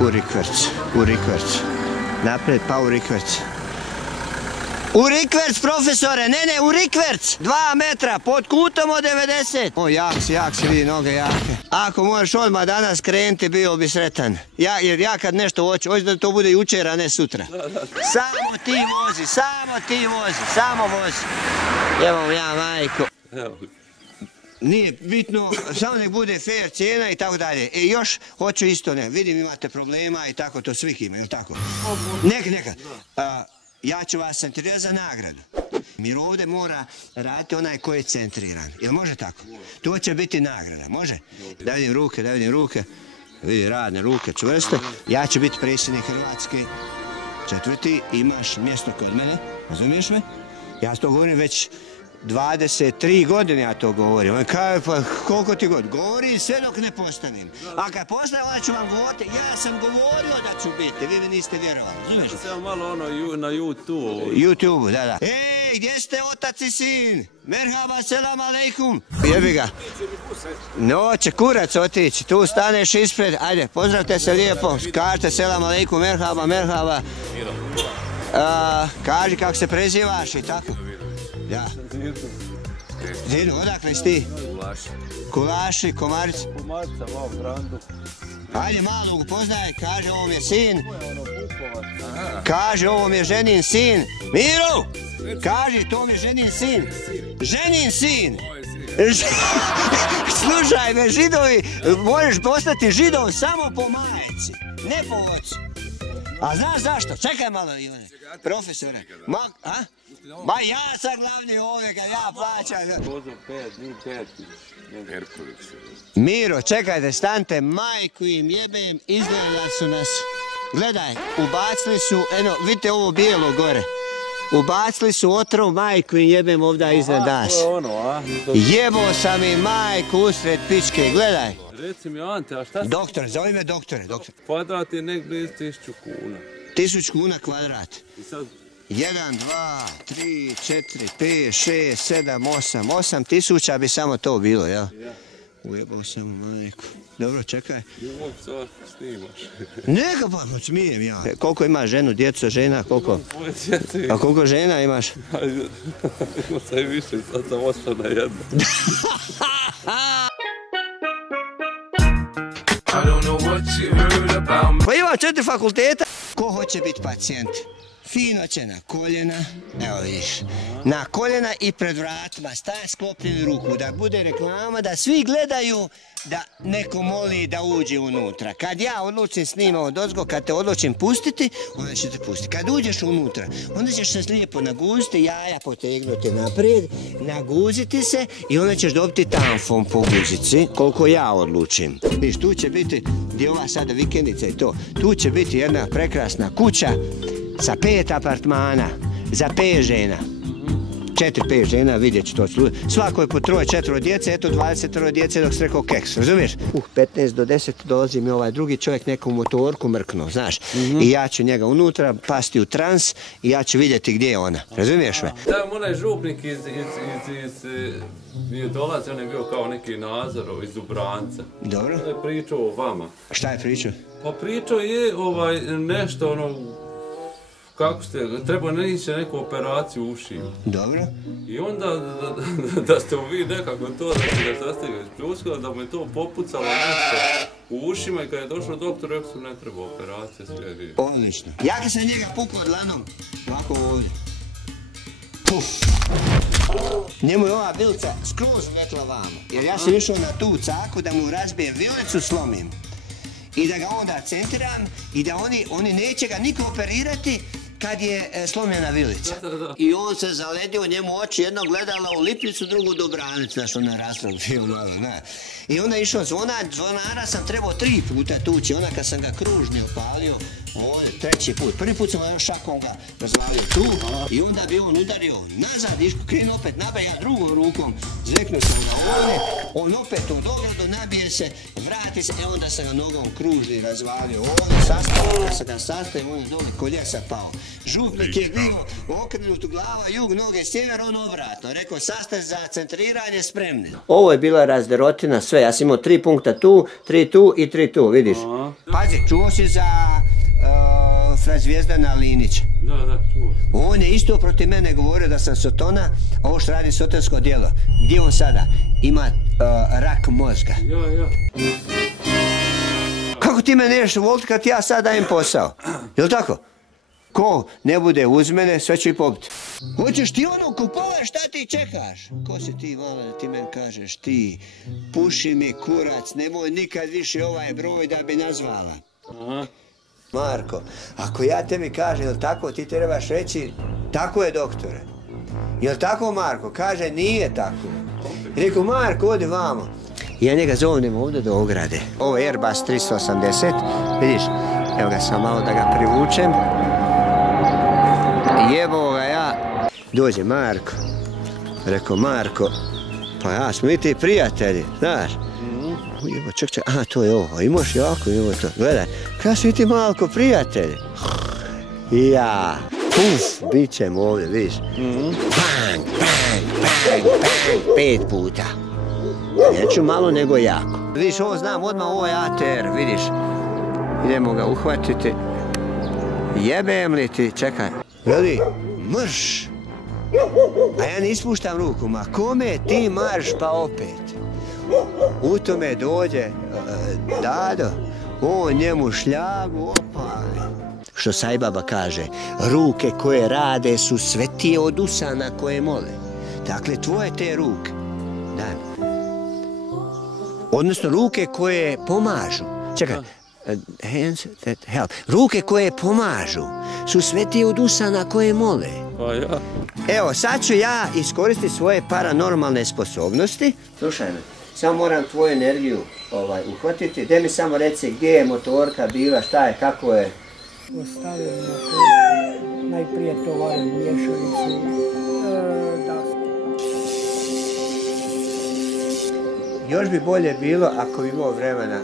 u rikverc. Napred pa u rikverc. U rikverc, profesore, ne, u rikverc! 2 metra, pod kutom od 90. O, jak si vidi, noge jake. Ako možeš odmah danas krenuti, bio bi sretan. Jer ja kad nešto hoću da to bude jučer, a ne sutra. Samo ti vozi. Evo ja, majko. Nije bitno, samo nek bude fair cijena i tako dalje. I još hoću isto, ne, vidim imate problema i tako, to svih ima, jel tako? Neka. Ja ću vas centrirati za nagradu. Jer ovdje mora raditi onaj koji je centriran. Jel može tako? To će biti nagrada, može? Da vidim ruke. Vidi radne ruke čvrste. Ja ću biti predsjednik Hrvatske. 4. imaš mjesto kod mene. Razumiješ me? Ja to govorim već 23 godine ja to govorim. On kaže, pa koliko ti god? Govori sve dok ne postanem. A kad postanem, onda ću vam govoriti, ja sam govorio da ću biti, vi mi niste vjerovali. Znaš? Sve malo ono na YouTube. YouTube, da. Ej, gdje ste otac i sin? Merhaba, selam aleikum. Jebi ga. Noće kurac otići, tu staneš ispred. Ajde, pozdravite se lijepo, kažete selam aleikum, merhaba. Kaži kako se prezivaš i tako. Ja. Zinu, odakle si ti? Kulaši, Komarica. Komarica, malo Grandu. Ajde, malo upoznaj, kaže ovo mi je sin. Kaže ovo mi je ženin sin. Miro! Kaže to mi je ženin sin. Ženin sin! Slušaj me, židovi, možeš postati židov samo po majci, ne po ocu. A znaš zašto? Čekaj malo, Ivane. Profesore. Ma ja sam glavni ovdje, kad ja plaćam. Miro, čekajte, stante, majku im jebem, izgledali su nas. Gledaj, ubacili su, eno, vidite ovo bijelo gore. Ubacili su otrov, majku im jebem ovdje iznad nas. Jebo sam im majku usred pičke, gledaj. Reci mi, Ante, a šta si... Doktor, zove me doktore. Kvadrat je nek bliz 1000 kuna. 1000 kuna kvadrat. I sad... 1, 2, 3, 4, 5, 6, 7, 8, 8000 bi samo to bilo, jel? Ujebao sam majku. Dobro, čekaj. Joj, sad snimaš. Neka pa, smijem ja. Koliko ima ženu, djeco, žena, koliko? A koliko žena imaš? Imao sam i više, sad sam ostao na jedno. Pa imam 4 fakulteta. Ko hoće biti pacijent? Fino će na koljena, evo vidiš, na koljena i pred vratima, staje sklopljeni ruku, da bude reklama, da svi gledaju da neko moli da uđe unutra. Kad ja odlučim snima odozgo, kad te odlučim pustiti, onda će te pustiti. Kad uđeš unutra, onda ćeš se lijepo naguziti, jaja potegnuti naprijed, naguziti se i onda ćeš dobiti tampon po guzici, koliko ja odlučim. Viš, tu će biti, gdje ova sada vikendica i to, tu će biti jedna prekrasna kuća sa 5 apartmana, za 5 žena. 4-5 žena, vidjet ću to. Svako je po 3-4 djece, eto 20 djece dok se rekao keks, razumiješ? 15 do 10 dolazi mi ovaj drugi čovjek neku motorku mrknuo, znaš? I ja ću njega unutra pasti u trans i ja ću vidjeti gdje je ona, razumiješ me? Tamo onaj župnik nije dolazi, on je bio kao neki Nazarov iz Dubranca. Dobro. On je pričao o vama. Šta je pričao? Pa pričao je nešto ono... Kako ste, treba ići na neku operaciju u ušima. Dobro. I onda da ste vi nekako to, da ste ga sastavili ispljuskali, da mu je to popucalo nešto u ušima i kad je došao doktor, rekao sam ne treba operacija, sve vi. Odlično. Ja kad sam njega pukao dlanom, ovako ovdje. Puf. Njemu je ova vilica skroz metla vamo, jer ja sam išao na tu caku da mu razbijem vilicu, slomim. I da ga onda centriram i da oni neće ga niko operirati kad je slomljena vilica. I on se zaledio, njemu oči, jedno gledalo u Lipnicu, drugo u Dobranicu, znaš, ona rasla u film, ne. I onda išao zvonara sam trebao 3 puta tući, onda kad sam ga kružni opalio, Ovdje, treći put. Prvi put sam šakom ga razvalio tu i onda bi on udario nazad, krenuo opet, nabaja drugom rukom, zveknuo sam ga ovdje, on opet u dogradu nabije se, vrati se, onda sam ga nogom kružni razvalio ovdje, sastavio, kad sam ga sastavio, on je dole koljesa pao. Župnik je bio okrenutu glava, jug, noge, sjever, on obratno. Rekao, sastav za centriranje spremni. Ovo je bila razderotina, sve, ja sam imao 3 punkta tu, 3 tu i 3 tu, vidiš. Pazi, čuo si za Fra Zvijezdana Linića. Da, čuo. On je isto protiv mene govorio da sam sotona, a ovo što radi sotonsko djelo. Gdje on sada? Ima rak mozga. Ja. Kako ti me neš voliti kad ja sad dajem posao? Jel' tako? Ko ne bude uz mene, sve ću i pobiti. Hoćeš ti ono kupovat, šta ti čekaš? Ko si ti, vala, da ti meni kažeš ti? Puši mi kurac, nemoj nikad više ovaj broj da bi nazvala. Aha. Marko, ako ja tebi kažem, jel' tako, ti trebaš reći, tako je doktore. Jel' tako, Marko? Kaže, nije tako. I rekao, Marko, odi vamo. Ja njega zovnem ovdje do ograde. Ovo je Airbus 380, vidiš, evo ga sam malo da ga privučem. Jebo ga ja. Dođe Marko. Rekao, Marko, pa ja smo i ti prijatelji, znaš. Ujebo, ček, aha, to je ovo, imaš jako, imamo to, gledaj, kada su i ti malko prijatelji. Ja, puf, bit ćemo ovdje, vidiš. Bang, 5 puta. Neću malo, nego jako. Vidiš, ovo znam odmah, ovo je ATR, vidiš. Idemo ga uhvatiti. Jebem li ti, čekaj. Gledi, mrš. A ja ne ispuštam ruku, ma kome ti marš pa opet? U tome dođe Dado, on njemu šljagu opali. Što Sajbaba kaže, ruke koje rade su svetije od usana koje mole. Dakle, tvoje te ruke, da. Odnosno, ruke koje pomažu. Čekaj, hands that help. Ruke koje pomažu su svetije od usana koje mole. Pa ja. Evo, sad ću ja iskoristiti svoje paranormalne sposobnosti. Slušaj me. Samo moram tvoju energiju uhvatiti. Gdje mi samo reci gdje je motorka bila, šta je, kako je? Ostavio motor, najprije tovarim mješalicu, Još bi bolje bilo ako bi imao vremena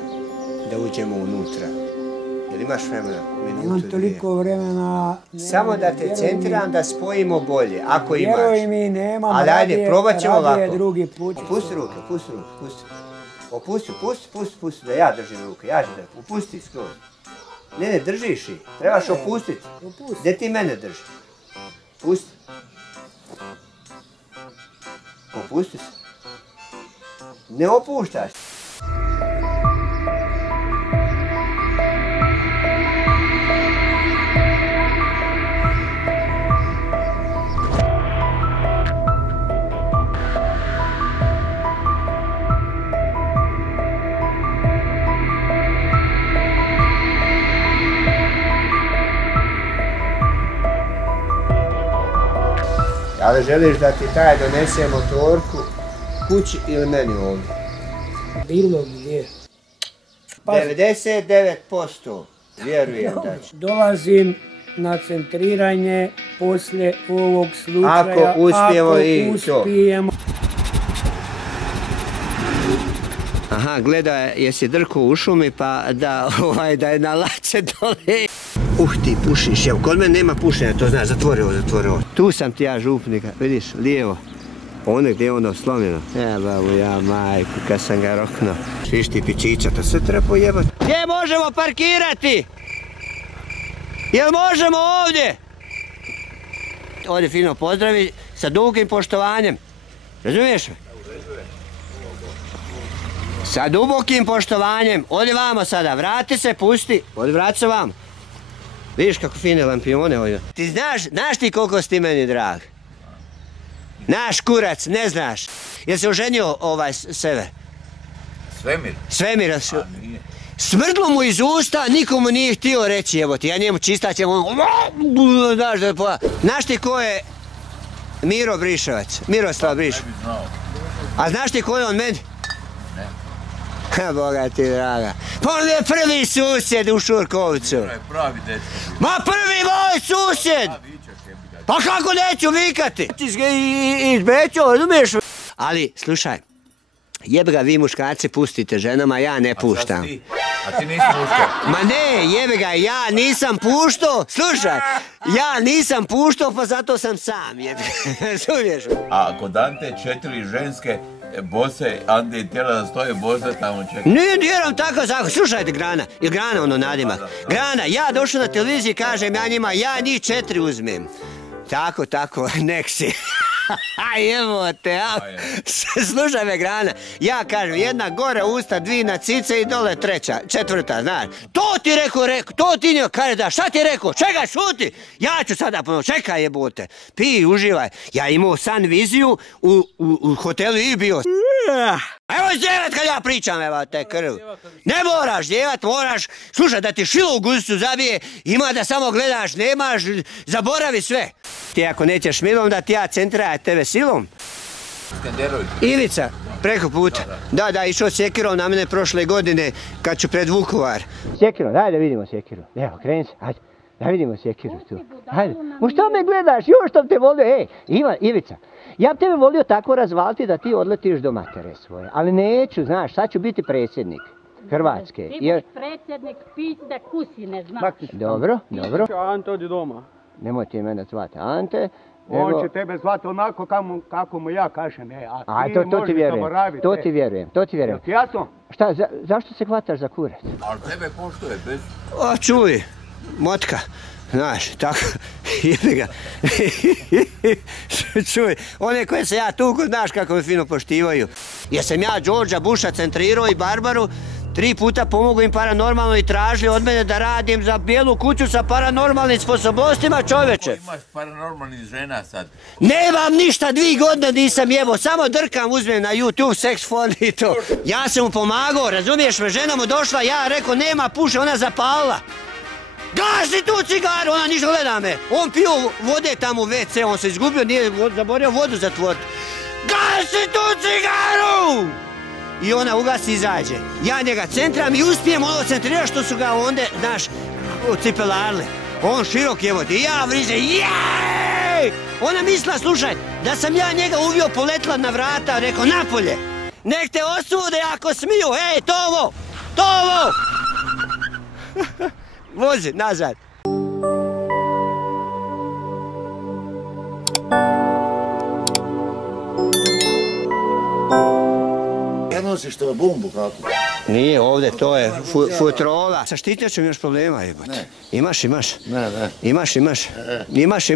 da uđemo unutra. Jel imaš vremena? Imam toliko vremena... Samo da te centriram da spojimo bolje, ako imaš. Vjeruj mi, nemam, ali ajde, probat ćemo ovako. Drugi put. Opusti ruke, Opusti, da ja držim ruke, ja ću da opusti skroz. Ne, držiš ih, trebaš opustiti. Gdje ti mene drži? Pusti. Opusti se. Ne opuštaš. Da li želiš da ti taj donese motorku kući ili meni ovdje? Bilo gdje. 99% vjerujem da će. Dolazim na centriranje poslije ovog slučaja. Ako uspijemo i to. Aha, gleda, jesi drko u šumi pa da je na lace dole. Ti pušiš, evo, kod mene nema pušenja, to znaš, zatvori ovo. Tu sam ti ja župnika, vidiš, lijevo. Ono gdje je ono slomljeno. Evo ja majku, kad sam ga roknuo. Viš ti pičića, to sve treba pojebati. Gdje možemo parkirati? Jel možemo ovdje? Ovdje fino pozdravi sa dubokim poštovanjem. Razumiješ me? Sa dubokim poštovanjem. Odi vamo sada, vrati se, pusti. Odi, vrati se vamo. Vidiš kako fine lampione ovdje. Ti znaš ti koliko si ti meni drag? Naš kurac, ne znaš. Jel se oženio Sever? Svemir. Svemir. Smrdlo mu iz usta, nikomu nije htio reći, evo ti, ja njemu čistaćem, znaš ti ko je Miro Briševac, Miroslav Briševac? A znaš ti ko je on meni? Ne. Boga ti draga. Pa on je prvi susjed u Šurkovcu. Pravi dečko. Ma prvi moj susjed! Pa kako neću vikati? Izbećo, razumiješ? Ali, slušaj, jebe ga vi muškarci pustite ženama, ja ne puštam. A ti nisi puštao? Ma ne, jebe ga, ja nisam puštao, slušaj, ja nisam puštao pa zato sam sam, jebe ga, razumiješ? A kod Ante 4 ženske bose, Ante je tijela da stoje bose tamo čeka. Ne djeram tako zakon, slušajte Grana, je Grana ono nadimak. Grana, ja došao na televiziji, kažem ja njima, ja njih 4 uzmem. Tako, nek si. Evo te, slušaj me Grana, ja kažem, jedna gore usta, 2 na cice i dole 3, 4, znaš. To ti rekao, to ti njoj kaže da, šta ti rekao, čekaj, šuti, ja ću sada ponovno, čekaj jebote, pij, uživaj. Ja imao san viziju u hotelu i bio. Evo zjevat kad ja pričam, evo te krv. Ne moraš zjevat, moraš, slušaj, da ti šilo u guzicu zabije, ima da samo gledaš, nemaš, zaboravi sve. Ti ako nećeš milom da ti ja centraja tebe silom. Skenderović. Ivica, preko puta. Da, išao sjekirom na mene prošle godine kad ću pred Vukovar. Sjekirom, daj da vidimo sjekirom. Evo, kreni se, hajde. Da vidimo sjekiru tu. Hajde. Mo što me gledaš, još što te volio, Ivica. Ja bi tebe volio tako razvaliti da ti odletiš do matere svoje. Ali neću, znaš, sad ću biti predsjednik Hrvatske. Ti budeš predsjednik, pizde kusine, znaš. Dobro. Ante odi doma. Nemoj ti mene zvati Ante. On će tebe zvati onako kako mu ja kažem, a ti to ti možeš zaboraviti. To ti vjerujem. Jel ti jasno? Šta, zašto se hvataš za kurac? Ali tebe poštuje, bez... O, čuj, motka, znaš, tako, jebe ga. Čuj, one koje se ja tuku, znaš kako me fino poštivaju. Jesam ja Đorđa Busha centrirao i Barbaru, 3 puta pomogu im paranormalno i tražili od mene da radim za bijelu kuću sa paranormalnim sposobnostima, čoveče. Imaš paranormalnih žena sad. Nemam ništa, 2 godine nisam jebo, samo drkam, uzmem na YouTube, seks fond i to. Ja sam mu pomagao, razumiješ me, žena mu došla, ja rekao nema puše, ona zapalila. Gazi tu cigaru, ona ništa gleda me. On pio vode tamo u WC, on se izgubio, nije zaborio vodu zatvoriti. Gazi tu cigaru! I ona ugasi i izađe. Ja njega centram i uspijem ono centrirati što su ga onda, znaš, cipelarili. On širok je vod i ja vriže, jej! Ona misla, slušaj, da sam ja njega uvio, poletla na vrata, rekao, napolje. Nek te osude ako smiju, ej, Tomo! Vozi, nazad. Nosiš to bombu kako? Nije ovdje, to je futrola. Sa štitnjačom imaš problema, jebote. Imaš. Ne. Imaš.